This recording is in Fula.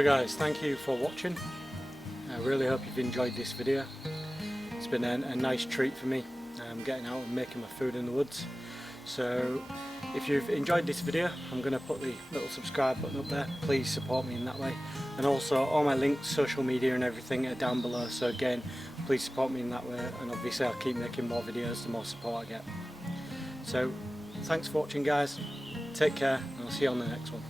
So guys, thank you for watching. I really hope you've enjoyed this video. It's been a nice treat for me, getting out and making my food in the woods. So if you've enjoyed this video, I'm going to put the little subscribe button up there. Please support me in that way. And also all my links, social media and everything are down below. So again, please support me in that way, and obviously I'll keep making more videos the more support I get. So thanks for watching guys, take care, and I'll see you on the next one.